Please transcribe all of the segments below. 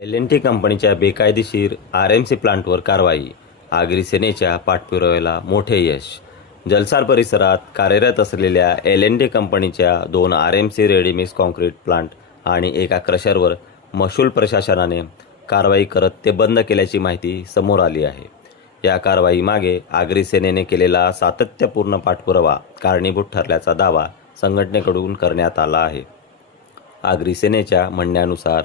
L&T कंपनीच्या बेकायदेशीर आर.एम.सी प्लांटवर कारवाई, आगरी सेनेच्या पाठपुराव्याला मोठे यश. जलसार परिसरात कार्यरत असलेल्या एल&टी कंपनीच्या 2 आर.एम.सी रेडीमिक्स काँक्रीट प्लांट आणि एका क्रशरवर महसूल प्रशासनाने कारवाई करत ते बंद केल्याची माहिती समोर आली आहे. या कारवाईमागे आगरी सेनेने केलेला सातत्यपूर्ण पाठपुरावा कारणीभूत ठरल्याचा दावा संघटनेकडून करण्यात आला आहे. आगरी सेनेच्या म्हणण्यानुसार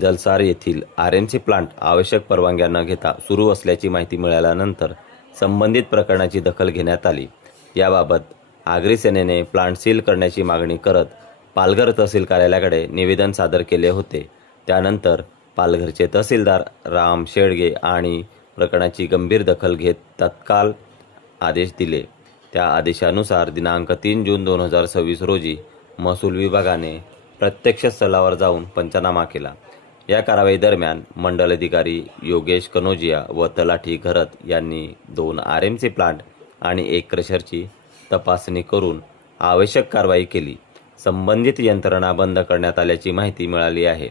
जलसार येथील आर.एम.सी प्लांट आवश्यक परवानग्या न घेता सुरू असल्याची माहिती मिळाल्यानंतर संबंधित प्रकरणाची दखल घेण्यात आली. याबाबत आगरी सेनेने प्लांट सील करण्याची मागणी करत पालघर तहसील कार्यालयाकडे निवेदन सादर केले होते. त्यानंतर पालघरचे तहसीलदार राम शेळगे आणि प्रकरणाची गंभीर दखल घेत तत्काळ आदेश दिले. त्या आदेशानुसार दिनांक 3 जून 2026 रोजी महसूल विभागाने प्रत्यक्ष स्थळावर जाऊन पंचनामा केला. या कारवाई दरम्यान मंडल अधिकारी योगेश कनोजिया व तलाठी घरत यांनी 2 आर.एम.सी प्लांट आणि 1 क्रशरची तपासणी करून आवश्यक कारवाई केली. संबंधित यंत्रणा बंद करण्यात आल्याची माहिती मिळाली आहे.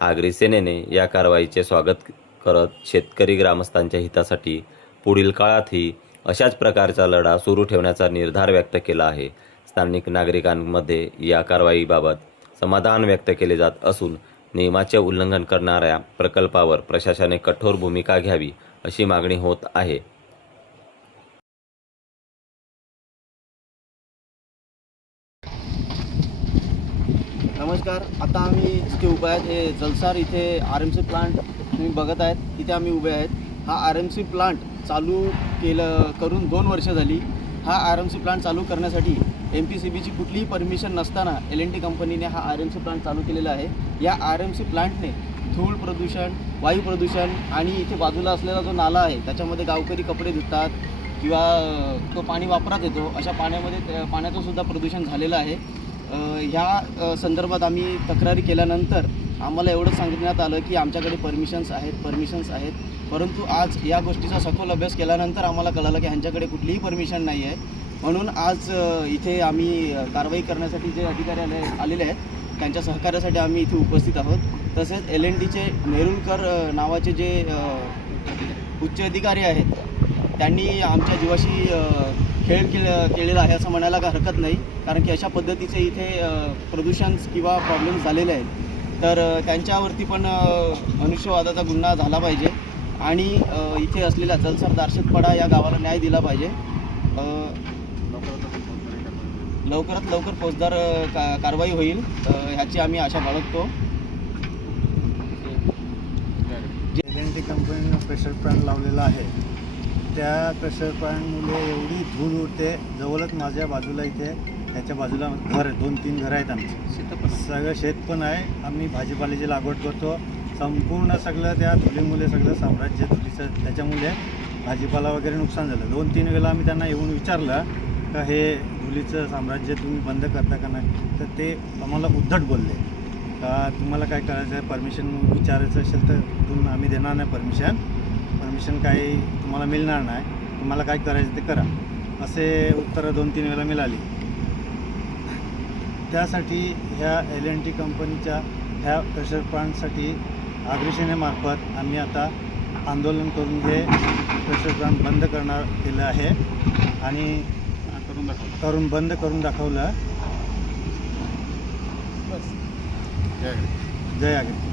आगरी सेनेने या कारवाईचे स्वागत करत शेतकरी ग्रामस्थांच्या हितासाठी पुढील काळातही अशाच प्रकारचा लढा सुरू ठेवण्याचा निर्धार व्यक्त केला आहे. स्थानिक नागरिकांमध्ये या कारवाईबाबत समाधान व्यक्त केले जात असून नियमाचे उल्लंघन करणाऱ्या प्रकल्पावर प्रशासनाने कठोर भूमिका घ्यावी अशी मागणी होत आहे. नमस्कार. आता आम्ही इथे उभे आहेत. हे जलसार इथे आर.एम.सी प्लांट तुम्ही बघत आहेत. इथे आम्ही उभे आहेत. हा आर.एम.सी प्लांट चालू करून 2 वर्ष झाली. हा आर.एम.सी प्लांट चालू करण्यासाठी MPCBची कुठलीही परमिशन नसताना एल&टी कंपनीने हा आर.एम.सी प्लांट चालू केलेला आहे. या आर.एम.सी प्लांटने धूळ प्रदूषण, वायू प्रदूषण आणि इथे बाजूला असलेला जो नाला आहे त्याच्यामध्ये गावकरी कपडे धुतात किंवा तो पाणी वापरात येतो. अशा पाण्याचं सुद्धा प्रदूषण झालेलं आहे. ह्या संदर्भात आम्ही तक्रारी केल्यानंतर आम्हाला एवढं सांगण्यात आलं की आमच्याकडे परमिशन्स आहेत. परंतु आज या गोष्टीचा सखोल अभ्यास केल्यानंतर आम्हाला कळालं की ह्यांच्याकडे कुठलीही परमिशन नाही आहे. म्हणून आज इथे आम्ही कारवाई करण्यासाठी जे अधिकारी आलेले आहेत त्यांच्या सहकार्यासाठी आम्ही इथे उपस्थित आहोत. तसेच एल&टीचे नेरुलकर नावाचे जे उच्च अधिकारी आहेत त्यांनी आमच्या जीवाशी खेळ केलेला आहे असं म्हणायला काही हरकत नाही. कारण की अशा पद्धतीचे इथे प्रदूषण किंवा प्रॉब्लेम्स झालेले आहेत. तर त्यांच्यावरती पण मनुष्यवादाचा गुन्हा झाला पाहिजे आणि इथे असलेल्या जलसार दार्शतपाडा या गावाला न्याय दिला पाहिजे. लवकरात लवकर फौजदार कारवाई होईल ह्याची आम्ही आशा बाळगतो. एल&टी कंपनीनं प्रेशर प्लांट लावलेला आहे. त्या प्रेशर प्लांटमुळे एवढी धूळ उडते. जवळच माझ्या बाजूला इथे त्याच्या बाजूला घर 2-3 घरं आहेत आमची. सगळं शेत पण आहे. आम्ही भाजीपाल्याची लागवड करतो. संपूर्ण सगळं त्या धुळीमुळे सगळं साम्राज्य धुळीचं त्याच्यामुळे भाजीपाला वगैरे नुकसान झालं. 2-3 वेळा आम्ही त्यांना येऊन विचारलं का हे धुळीचं साम्राज्य तुम्ही बंद करता का नाही. तर ते आम्हाला उद्धट बोलले का तुम्हाला काय करायचं आहे, परमिशन विचारायचं असेल तर आम्ही देणार नाही परमिशन काही तुम्हाला मिळणार नाही. तुम्हाला काय करायचं ते करा असे उत्तरं 2-3 वेळा मिळाली. त्यासाठी ह्या एल&टी कंपनीच्या ह्या प्रेशर प्लांटसाठी आगरी सेनेमार्फत आम्ही आता आंदोलन करून हे प्रेशर प्लांट बंद केलं आहे आणि बंद करून दाखवलं. जय आगरी.